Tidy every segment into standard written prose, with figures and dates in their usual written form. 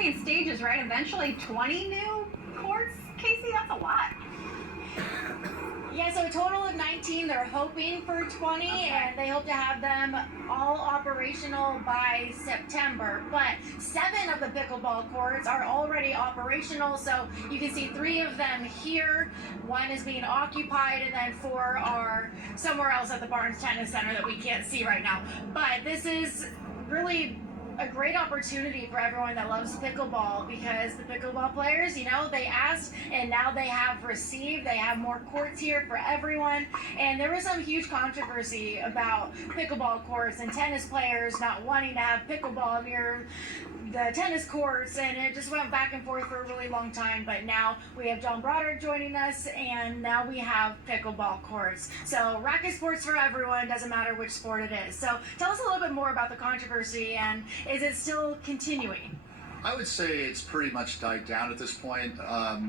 expanding stages, right? Eventually 20 new courts. Casey, that's a lot. Yeah, so a total of 19. They're hoping for 20, and they hope to have them all operational by September. But 7 of the pickleball courts are already operational, so you can see 3 of them here. 1 is being occupied, and then 4 are somewhere else at the Barnes Tennis Center that we can't see right now. But this is really a great opportunity for everyone that loves pickleball, because the pickleball players, you know, they asked and now they have received. They have more courts here for everyone. And there was some huge controversy about pickleball courts and tennis players not wanting to have pickleball near the tennis courts, and it just went back and forth for a really long time. But now we have John Broderick joining us, and now we have pickleball courts. So racket sports for everyone, doesn't matter which sport it is. So tell us a little bit more about the controversy, and is it still continuing? I would say it's pretty much died down at this point.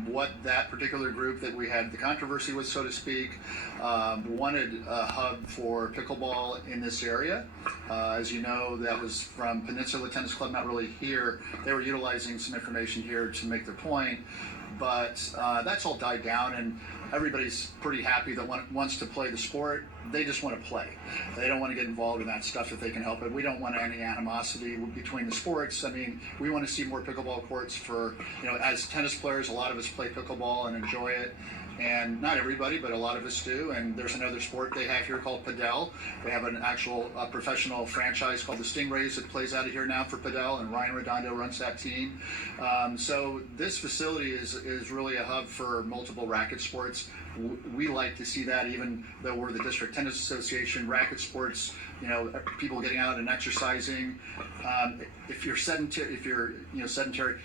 What that particular group that we had the controversy with, so to speak, wanted a hub for pickleball in this area. As you know, that was from Peninsula Tennis Club, not really here. They were utilizing some information here to make their point, but that's all died down, and everybody's pretty happy that wants to play the sport. They just want to play. They don't want to get involved in that stuff if they can help it. We don't want any animosity between the sports. I mean, we want to see more pickleball courts for, you know, as tennis players, a lot of us play pickleball and enjoy it. And not everybody, but a lot of us do. And there's another sport they have here called Padel. They have an actual professional franchise called the Stingrays that plays out of here now for Padel, and Ryan Redondo runs that team. So this facility is really a hub for multiple racket sports. We like to see that, even though we're the District Tennis Association. Racket sports, you know, people getting out and exercising. If you're sedentary,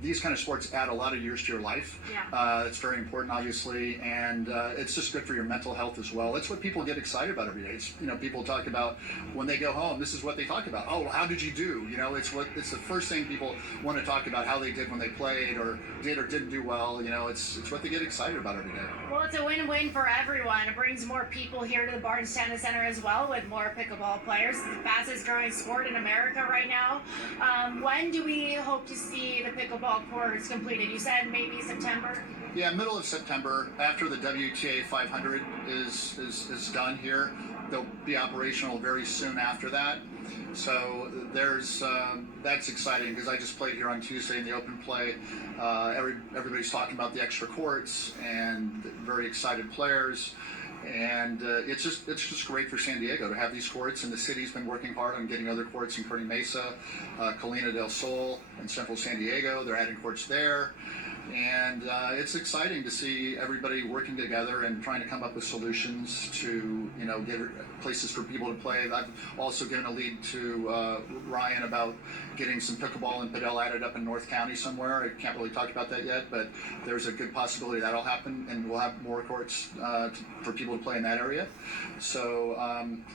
these kind of sports add a lot of years to your life. Yeah. It's very important, obviously, and it's just good for your mental health as well. It's what people get excited about every day. It's, you know, people talk about when they go home. This is what they talk about. Oh, how did you do? You know, it's the first thing people want to talk about, how they did when they played or did or didn't do well. You know, it's what they get excited about every day. Well, it's a win-win for everyone. It brings more people here to the Barnes Tennis Center as well, with more pickleball players. It's the fastest growing sport in America right now. When do we hope to see the pickleball courts completed? You said maybe September? Yeah, middle of September, after the WTA 500 is done here. They'll be operational very soon after that. So that's exciting, because I just played here on Tuesday in the open play. Everybody's talking about the extra courts and very excited players. And it's just great for San Diego to have these courts, and the city's been working hard on getting other courts in Kearny Mesa, Colina del Sol, and Central San Diego. They're adding courts there. And it's exciting to see everybody working together and trying to come up with solutions to, you know, get places for people to play. I've also given a lead to Ryan about getting some pickleball and Padel added up in North County somewhere. I can't really talk about that yet, but there's a good possibility that'll happen, and we'll have more courts for people to play in that area. So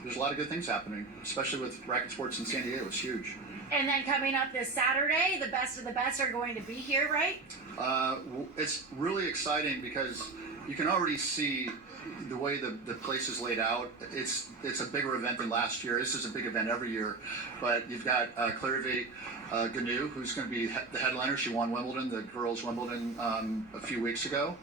there's a lot of good things happening, especially with racket sports in San Diego. It's huge. And then coming up this Saturday, the best of the best are going to be here, right? It's really exciting, because you can already see the way the place is laid out. It's a bigger event than last year. This is a big event every year, but you've got Clairvy Ganu, who's going to be the headliner. She won Wimbledon, the girls' Wimbledon, a few weeks ago,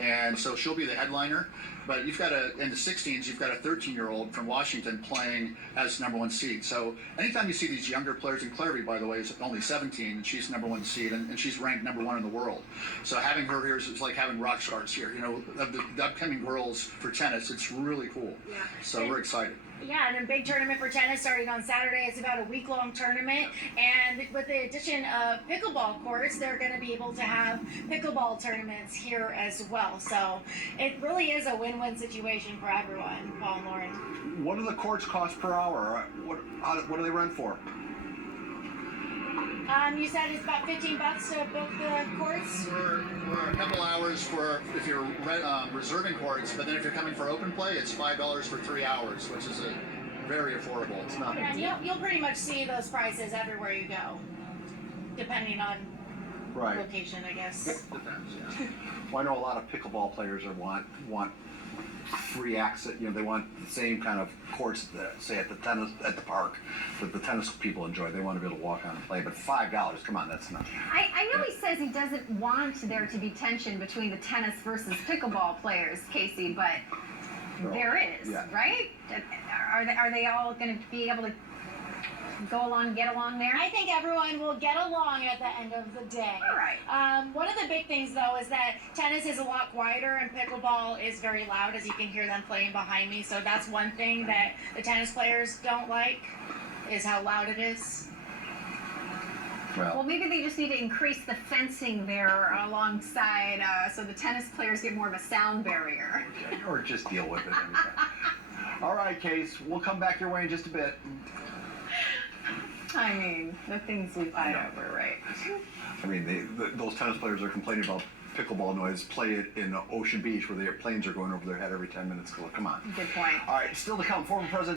and so she'll be the headliner. But you've got in the 16s, you've got a 13-year-old from Washington playing as #1 seed. So anytime you see these younger players, and Clairvy, by the way, is only 17, and she's #1 seed, and she's ranked #1 in the world. So having her here is like having rock stars here. You know, the upcoming girls for tennis, it's really cool. Yeah. So we're excited. Yeah, and a big tournament for tennis starting on Saturday. It's about a week-long tournament, and with the addition of pickleball courts, they're going to be able to have pickleball tournaments here as well. So it really is a win-win situation for everyone, Paul and Lauren. What do the courts cost per hour? What do they run for? You said it's about $15 to book the courts? For a couple hours if you're reserving courts, but then if you're coming for open play, it's $5 for 3 hours, which is very affordable. It's not. Yeah, and you'll pretty much see those prices everywhere you go, depending on location, I guess. Depends, yeah. Well, I know a lot of pickleball players want free access. You know, they want the same kind of courts that, say, at the park that the tennis people enjoy. They want to be able to walk on and play. But $5, come on, that's not. I know he says he doesn't want there to be tension between the tennis versus pickleball players, Kacey, but there is, yeah. right? Are they all going to be able to go along, get along there? I think everyone will get along at the end of the day. All right. One of the big things, though, is that tennis is a lot quieter and pickleball is very loud, as you can hear them playing behind me. So that's one thing that the tennis players don't like, is how loud it is. Well, maybe they just need to increase the fencing there alongside so the tennis players get more of a sound barrier. Okay, or just deal with it. All right, Case, we'll come back your way in just a bit. I mean, the things we fight over, right? I mean, those tennis players are complaining about pickleball noise. Play it in Ocean Beach where their planes are going over their head every 10 minutes. Come on. Good point. All right, still to come, former President